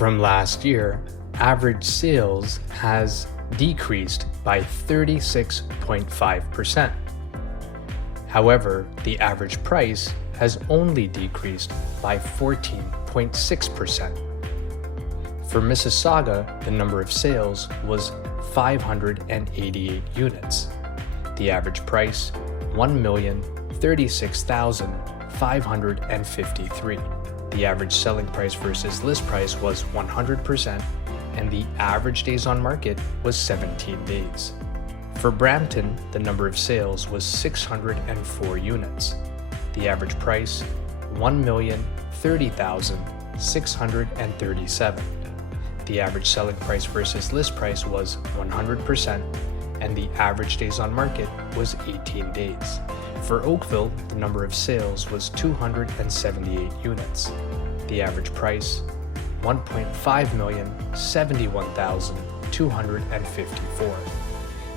From last year, average sales has decreased by 36.5%. However, the average price has only decreased by 14.6%. For Mississauga, the number of sales was 588 units. The average price, $1,036,553. The average selling price versus list price was 100%, and the average days on market was 17 days. For Brampton, the number of sales was 604 units. The average price, $1,030,637. The average selling price versus list price was 100%, and the average days on market was 18 days. For Oakville, the number of sales was 278 units. The average price, $1.571,254.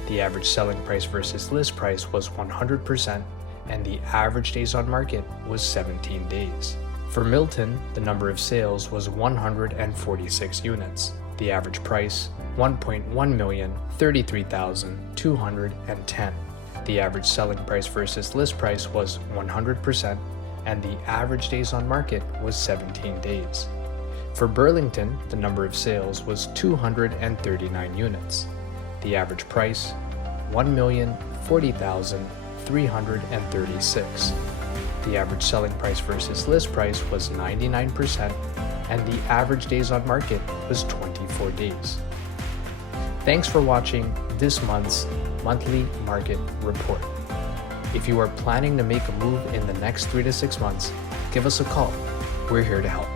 The average selling price versus list price was 100%, and the average days on market was 17 days. For Milton, the number of sales was 146 units. The average price, $1,133,210. The average selling price versus list price was 100%, and the average days on market was 17 days. For Burlington, the number of sales was 239 units. The average price, $1,040,336. The average selling price versus list price was 99%, and the average days on market was 24 days. Thanks for watching this month's monthly market report. If you are planning to make a move in the next 3 to 6 months, give us a call. We're here to help.